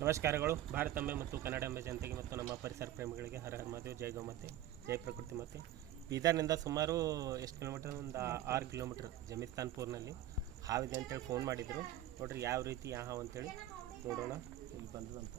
ನಮಸ್ಕಾರಗಳು. ಭಾರತಾಂಬೆ ಮತ್ತು ಕನ್ನಡಾಂಬೆ ಜನತೆಗೆ ಮತ್ತು ನಮ್ಮ ಪರಿಸರ ಪ್ರೇಮಿಗಳಿಗೆ ಹರ ಹರ ಮಹಾದೇವ್ ಜೈ ಗೋಮಾತೆ, ಜೈ ಪ್ರಕೃತಿ ಮತ್ತೆ ಬೀದರ್ನಿಂದ ಸುಮಾರು ಎಷ್ಟು ಕಿಲೋಮೀಟರ್? ಒಂದು ಆರು ಕಿಲೋಮೀಟ್ರ್ ಜಮೀಸ್ತಾನ್ಪುರ್ನಲ್ಲಿ. ಹಾವಿದೆ ಅಂತೇಳಿ ಫೋನ್ ಮಾಡಿದರು. ನೋಡ್ರಿ ಯಾವ ರೀತಿ ಯಾವ ಹಾವು ಅಂತೇಳಿ ನೋಡೋಣ. ಇಲ್ಲಿ ಬಂದದಂತ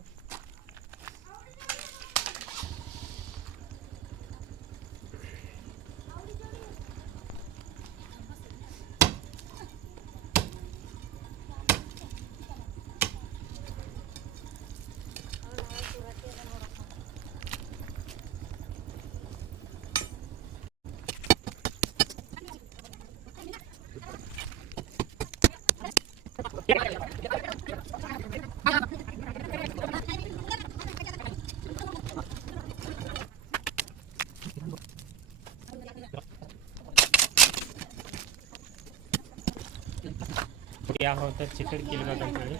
ಯಾವ ಚಿಕ್ಕ ಚಿಕ್ಕಡಿ ಕೀಲ್ಬೇಕು ಅಂತೇಳಿ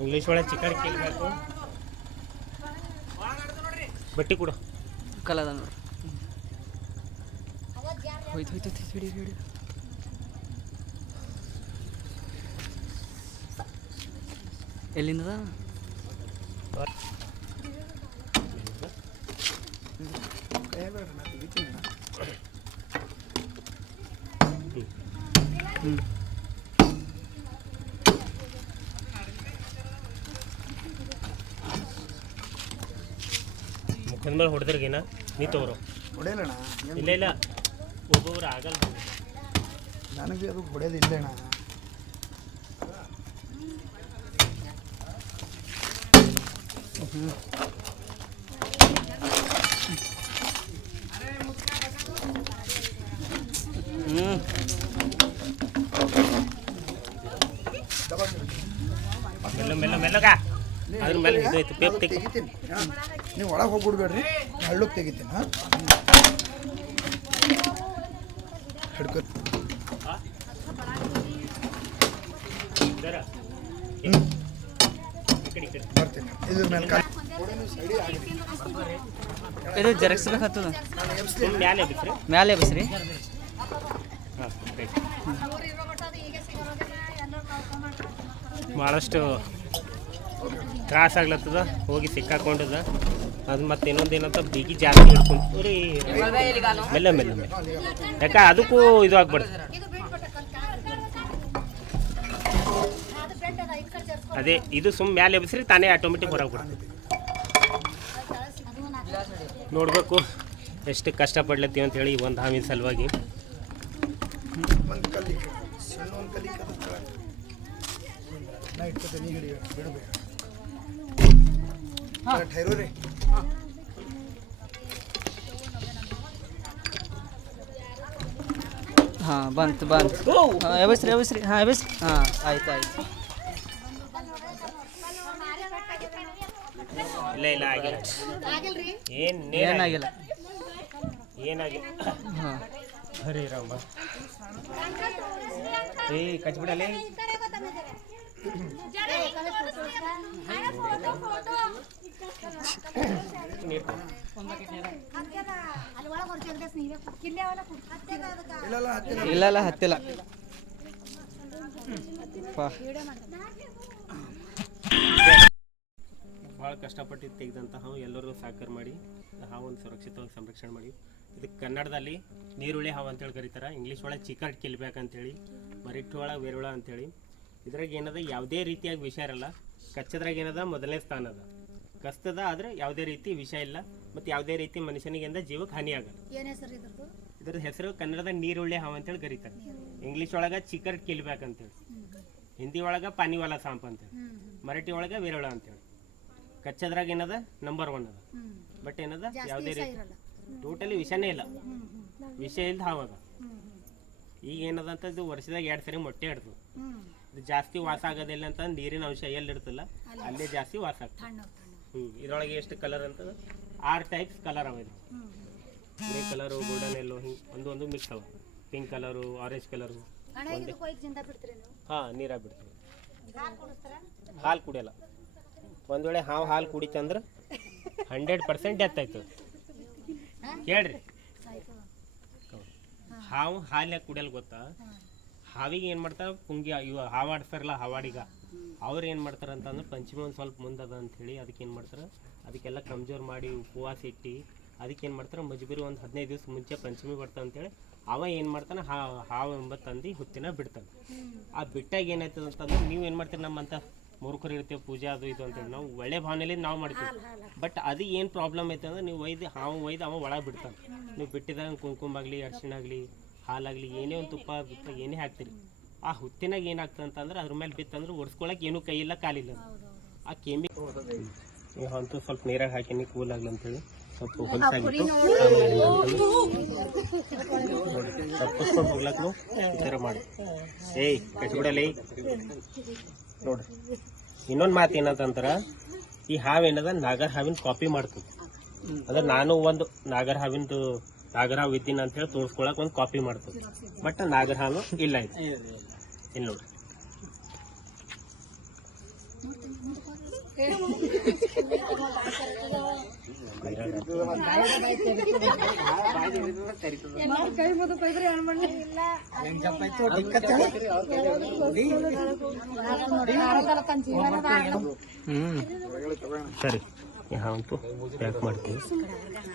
ಇಂಗ್ಲೀಷ್ ಒಳಗೆ ಚಿಕ್ಕಡಿ ಕೀಲ್ಬೇಕು ಬಟ್ಟಿ ಕೊಡು. ಕಲದ ನೋಡಿ. ಹೋಯ್ತು ಹೋಯ್ತು ಎಲ್ಲಿಂದದ? ಹ್ಞೂ ಮುಖದ ಹೊಡೆದ್ರಿಗೆ ಹೊಡೆದ್ರಿಗೇನ? ನೀ ತಗೋರು ಹೊಡೆಯಲ್ಲಣ್ಣ ಇಲ್ಲ ಇಲ್ಲ. ಒಬ್ಬೊಬ್ರು ಆಗಲ್ಲ. ನನಗೆ ಅದು ಹೊಡೆಯೋದಿಲ್ಲಣ್ಣ ಮೆಲ್ಲ ಮೆಲ್ಲ ಮೆಲ್ಲಗ. ಅದ್ರ ಮೇಲೆ ಪೇಪ್ ತೆಗಿ ತೆಗಿತೀನಿ. ನೀವು ಒಳಗೆ ಹೋಗ್ಬಿಡ್ಬೇಡ್ರಿ. ಹಳ್ಳಕ್ಕೆ ತೆಗಿತೀನಿ ಹಾಂ. ಹಿಡ್ಕೊ ಬರ್ತೀನಿ. ಇದ್ರ ಮೇಲೆ ಕಾಲು ಇದು ಜರಗಿಸ್ಬೇಕಾಗ್ತದ ಸುಮ್ನೆ ಮ್ಯಾಲೆ ಬಿಸ್ರಿ. ಮ್ಯಾಲೆ ಬಸ್ರಿ? ಭಾಳಷ್ಟು ತ್ರಾಸ ಆಗ್ಲತ್ತದ, ಹೋಗಿ ಸಿಕ್ಕಾಕೊಂಡದ. ಅದು ಮತ್ತೆ ಏನಂತ, ಬಿಗಿ ಜಾಸ್ತಿ ಹಿಡ್ಕೊಂಡು ರೀ ಮೆಲ್ಲ ಮೆಲ್ಲ ಮೆಲ್ಲ. ಯಾಕೆ ಅದಕ್ಕೂ ಇದು ಆಗ್ಬಾರ್ದು. ಅದೇ, ಇದು ಸುಮ್ಮ ಮ್ಯಾಲೆ ಎಬ್ಸ್ರಿ ತಾನೇ ಆಟೋಮೆಟಿಕ್ ಹೊರಗೆ ನೋಡ್ಬೇಕು ಎಷ್ಟು ಕಷ್ಟಪಡ್ಲತ್ತೀವಿ ಅಂತ ಹೇಳಿ ಒಂದು ಹಾವಿನ ಸಲುವಾಗಿ. ಬಿಡಬೇಕು ಠೈರೋ ರೀ ಹಾಂ ಬಂತು ಬಂತು ಹಾಂ ಎಬಸ್ರಿ ಎಬಸ್ರಿ ಹಾಂ ಎಬಸ್ರಿ ಹಾಂ ಆಯ್ತು ಆಯ್ತು ಇಲ್ಲ ಇಲ್ಲ ಆಗಿಲ್ಲ ಏನ್ ಏನಾಗಿಲ್ಲ ಏನಾಗಿಲ್ಲ ಹಾಂ ಹರಿ ರಾಮ ಏ ಕಚ್ಬಿಡಲೇ ನೀರು ಕೊಡು. ಇಲ್ಲಲ್ಲ, ಹತ್ತಿಲ್ಲ. ಭಾಳ ಕಷ್ಟಪಟ್ಟು ತೆಗೆದಂತ ಹಾವು ಎಲ್ಲರಿಗೂ ಸಾಕಾರ ಮಾಡಿ ಹಾವನ್ನು ಸುರಕ್ಷಿತವಾಗಿ ಸಂರಕ್ಷಣೆ ಮಾಡಿ. ಇದಕ್ಕೆ ಕನ್ನಡದಲ್ಲಿ ನೀರುಳ್ಳಿ ಹಾವು ಅಂತೇಳಿ ಕರೀತಾರೆ ಇಂಗ್ಲೀಷ್ ಒಳಗೆ ಚಿಕಟ್ ಕಿಲ್ಬೇಕಂತೇಳಿ ಮರಿಟ್ಟು ಒಳಗೆ ವೇರುಳ ಅಂತೇಳಿ. ಇದ್ರಾಗ ಏನದ? ಯಾವುದೇ ರೀತಿಯಾಗಿ ವಿಷಯ ಇರಲ್ಲ. ಕಚ್ಚದ್ರಾಗ ಏನದ? ಮೊದಲನೇ ಸ್ಥಾನ ಅದ. ಕಸ್ತದ ಆದ್ರೆ ಯಾವುದೇ ರೀತಿ ವಿಷ ಇಲ್ಲ. ಮತ್ತೆ ಯಾವುದೇ ರೀತಿ ಮನುಷ್ಯನಿಗಿಂದ ಜೀವಕ್ಕೆ ಹಾನಿ ಆಗಲ್ಲ. ಏನ್ ಹೆಸರು ಇದ್ರದ್ದು? ಇದ್ರ ಹೆಸರು ಕನ್ನಡದ ನೀರುಳ್ಳಿ ಹಾವು ಅಂತೇಳಿ ಕರೀತಾರೆ. ಇಂಗ್ಲಿಷ್ ಒಳಗ ಚಿಕರ್ಟ್ ಕಿಲ್ಬ್ಯಾಕ್ ಅಂತೇಳಿ. ಹಿಂದಿ ಒಳಗ ಪಾನಿವಾಲ ಸಾಂಪ್ ಅಂತೇಳಿ. ಮರಾಠಿ ಒಳಗೆ ವಿರಳ ಅಂತೇಳಿ. ಕಚ್ಚದ್ರಾಗ ಏನದ? ನಂಬರ್ ಒನ್ ಅದ. ಬಟ್ ಏನದ? ಯಾವುದೇ ರೀತಿ ಟೋಟಲಿ ವಿಷನೇ ಇಲ್ಲ. ವಿಷಯ ವಿಷ ಇಲ್ದ ಹಾವು ಅದ. ಈಗ ಏನದ ಅಂತ ಇದು ವರ್ಷದಾಗ ಎರಡು ಸರಿ ಮೊಟ್ಟೆ ಇಡ್ತದೆ ಜಾಸ್ತಿ ವಾಸ ಆಗೋದಿಲ್ಲ ಅಂತ ನೀರಿನ ಅಂಶ ಎಲ್ಲಿ ಇರ್ತಲ್ಲ ಅಲ್ಲೇ. ಜಾಸ್ತಿ ವಾಸ ಆಗ್ತದೆ. ಹ್ಞೂ ಇದ್ರೊಳಗೆ ಎಷ್ಟು ಕಲರ್ ಅಂತ ಆರು ಟೈಪ್ಸ್ ಕಲರ್ ಅವ ಇದು. ಗ್ರೇ ಕಲರು ಗೋಲ್ಡನ್ ಎಲ್ಲೋ ಹಿಂಗೆ ಒಂದು ಒಂದು ಮಿಕ್ಸ್ ಅವ. ಪಿಂಕ್ ಕಲರು ಆರೆಂಜ್ ಕಲರು ಹಾಂ ನೀರಾಗ ಬಿಡ್ತೀವಿ. ಹಾಲು ಕುಡಿಯಲ್ಲ. ಒಂದು ವೇಳೆ ಹಾವು ಹಾಲು ಕುಡಿತಂದ್ರೆ ಹಂಡ್ರೆಡ್ ಪರ್ಸೆಂಟ್ ಡೆತ್ ಆಯ್ತು ಹೇಳ್ರಿ. ಹಾವು ಹಾಲು ಯಾಕೆ ಕುಡಿಯಲ್ಲ ಗೊತ್ತಾ ಹಾವಿಗೆ ಏನು ಮಾಡ್ತಾರೆ? ಪುಂಗಿ ಇವ ಹಾವಾಡ್ತಾರಲ್ಲ ಹಾವಾಡಿಗ. ಅವ್ರು ಏನು ಮಾಡ್ತಾರೆ ಅಂತಂದ್ರೆ ಪಂಚಮಿ ಒಂದು ಸ್ವಲ್ಪ ಮುಂದದ ಅಂಥೇಳಿ ಅದಕ್ಕೆ ಏನು ಮಾಡ್ತಾರೆ? ಅದಕ್ಕೆಲ್ಲ ಕಮ್ಜೋರ್ ಮಾಡಿ ಉಪವಾಸ ಇಟ್ಟು ಅದಕ್ಕೆ ಏನು ಮಾಡ್ತಾರೆ? ಮಜ್ಬೂರಿ ಒಂದು ಹದಿನೈದು ದಿವಸ ಮುಂಚೆ ಪಂಚಮಿ ಬರ್ತಾನೆ ಅಂತೇಳಿ ಅವ ಏನು ಮಾಡ್ತಾನೆ? ಹಾ ಹಾವು ಎಂಬ ತಂದಿ ಹುತ್ತಿನ ಬಿಡ್ತಾನೆ. ಆ ಬಿಟ್ಟಾಗ ಏನಾಯ್ತದ ಅಂತಂದ್ರೆ ನೀವು ಏನು ಮಾಡ್ತೀರಿ ನಮ್ಮಂತ ಮೂರ್ಖರು ಇರ್ತೀವಿ ಪೂಜೆ ಅದು ಇದು ಅಂತೇಳಿ ನಾವು ಒಳ್ಳೆ ಭಾವನೆಯಲ್ಲಿ ನಾವು ಮಾಡ್ತೀವಿ. ಬಟ್ ಅದು ಏನು ಪ್ರಾಬ್ಲಮ್ ಐತೆ ಅಂದ್ರೆ ನೀವು ಒಯ್ದು ಹಾವು ಒಯ್ದು ಅವ ಒಳಗೆ ಬಿಡ್ತಾನೆ. ನೀವು ಬಿಟ್ಟಿದಾಗ ಕುಂಕುಮ ಆಗಲಿ ಅರ್ಶಿಣ ಆಗಲಿ ಹಾಲಾಗಲಿ ಏನೇ ಒಂದು ತುಪ್ಪ ಬಿತ್ತ ಏನೇ ಹಾಕ್ತೀರಿ. ಆ ಹುತ್ತಿನಾಗ ಏನಾಗ್ತದೆ ಅಂತಂದ್ರೆ ಅದ್ರ ಮೇಲೆ ಬಿತ್ತಂದ್ರೆ ಏನೂ ಕೈ ಇಲ್ಲ ಕಾಲಿಲ್ಲ ಆ ಕೆಮಿ ಅಂತೂ ಸ್ವಲ್ಪ ನೀರಾಗ ಹಾಕಿನಿ, ಕೂಲ್ ಆಗ್ಲಿ ಅಂತೇಳಿ. ಸ್ವಲ್ಪ ಹೊಲಸಾಗಿತ್ತು ತಪ್ಪಿಸ್ಕೊಂಡು ಹೋಗ್ಲಕ್ನು ಈ ಥರ ಮಾಡಿ. ಏಯ್ ಕಟ್ಬಿಡಲಿ ನೋಡ್ರಿ ಇನ್ನೊಂದು ಮಾತು ಏನಂತಂದ್ರ, ಈ ಹಾವೇನದ ನಾಗರ ಹಾವಿನ ಕಾಪಿ ಮಾಡ್ತದೆ ಅಂದ್ರೆ ನಾನು ಒಂದು ನಾಗರ ಹಾವಿಂದು ನಾಗರ ವಿತಿನ್ ಇದ್ದೀನಿ ಅಂತ ಹೇಳಿ ತೋರಿಸ್ಕೊಳಕ್ ಒಂದು ಕಾಪಿ ಮಾಡ್ತದೆ ಬಟ್ ನಾಗರ ಹಾಲು ಇಲ್ಲ ಇದು. ಇಲ್ಲಿ ನೋಡ್ರಿ ಸರಿ. ಯಾವ ಪ್ಯಾಕ್ ಮಾಡ್ತೀವಿ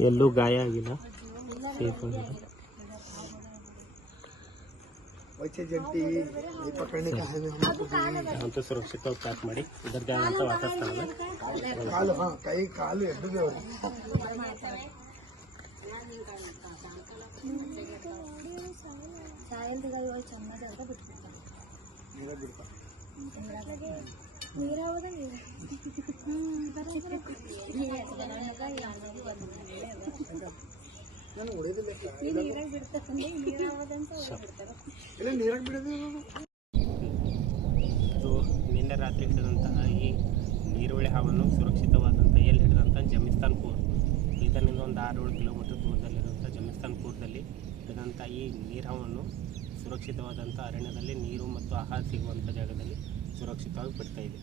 ಎಲ್ಲೂ ಗಾಯ ಆಗಿಲ್ಲ. ಸೇಫ್ ಆಗಿದೆ. ಅಂತ ಸುರಕ್ಷಿತ ಪ್ಯಾಕ್ ಮಾಡಿ. ಇದರ್ಗ ಅಂತ ವಾಪಸ್ ಕಾಲು ಹಾಂ ಕೈ ಕಾಲು ಎಡ್ಡಿದೆ ಚಂದ ಬಿಡ್ತಾರೆ ಇದು ನಿನ್ನೆ ರಾತ್ರಿ ಹಿಡಿದಂತಹ ಈ ನೀರುಳ್ಳಿ ಹಾವನ್ನು ಸುರಕ್ಷಿತವಾದಂತಹ ಎಲ್ಲಿ ಹಿಡಿದಂಥ ಜಮಿಸ್ತಾನ್ ಪೂರ್ ಇದರಿಂದ ಒಂದು ಆರು ಏಳು ಕಿಲೋಮೀಟರ್ ದೂರದಲ್ಲಿರುವಂಥ ಜಮಿಸ್ತಾನ್ ಪೂರ್ದಲ್ಲಿ ಹಿಡಿದಂಥ ಈ ನೀರಾವನ್ನು ಸುರಕ್ಷಿತವಾದಂಥ ಅರಣ್ಯದಲ್ಲಿ ನೀರು ಮತ್ತು ಆಹಾರ ಸಿಗುವಂಥ ಜಾಗದಲ್ಲಿ ಸುರಕ್ಷಿತವಾಗಿ ಬಿಡ್ತಾ ಇದೆ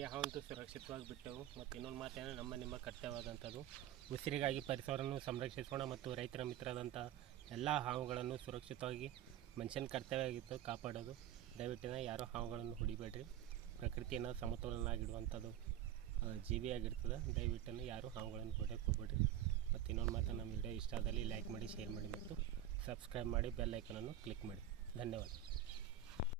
ಈ ಹಾವಂತೂ ಸುರಕ್ಷಿತವಾಗಿ ಬಿಟ್ಟವು ಮತ್ತು ಇನ್ನೊಂದು ಮಾತೇನೆ ನಮ್ಮ ನಿಮ್ಮ ಕರ್ತವ್ಯವಾದಂಥದ್ದು. ಉಸಿರಿಗಾಗಿ ಪರಿಸರವನ್ನು ಸಂರಕ್ಷಿಸೋಣ ಮತ್ತು ರೈತರ ಮಿತ್ರದಂಥ ಎಲ್ಲ ಹಾವುಗಳನ್ನು ಸುರಕ್ಷಿತವಾಗಿ ಮನುಷ್ಯನ ಕರ್ತವ್ಯ ಆಗಿತ್ತು ಕಾಪಾಡೋದು. ದಯವಿಟ್ಟಿನ ಯಾರೋ ಹಾವುಗಳನ್ನು ಹೊಡಿಬೇಡ್ರಿ. ಪ್ರಕೃತಿಯನ್ನು ಸಮತೋಲನಾಗಿಡುವಂಥದ್ದು ಜೀವಿ ಜೀವಿಯಾಗಿರ್ತದೆ ದಯವಿಟ್ಟನ್ನು ಯಾರು ಹಾವುಗಳನ್ನು ಹೊಡೆಯಕ್ಕೆ ಹೋಗ್ಬೇಡ್ರಿ. ಮತ್ತು ಇನ್ನೊಂದು ಮಾತು ನಮ್ಮ ವಿಡಿಯೋ ಇಷ್ಟ ಆದಲ್ಲಿ ಲೈಕ್ ಮಾಡಿ, ಶೇರ್ ಮಾಡಿ ಮತ್ತು ಸಬ್ಸ್ಕ್ರೈಬ್ ಮಾಡಿ ಬೆಲ್ ಐಕನನ್ನು ಕ್ಲಿಕ್ ಮಾಡಿ. ಧನ್ಯವಾದ.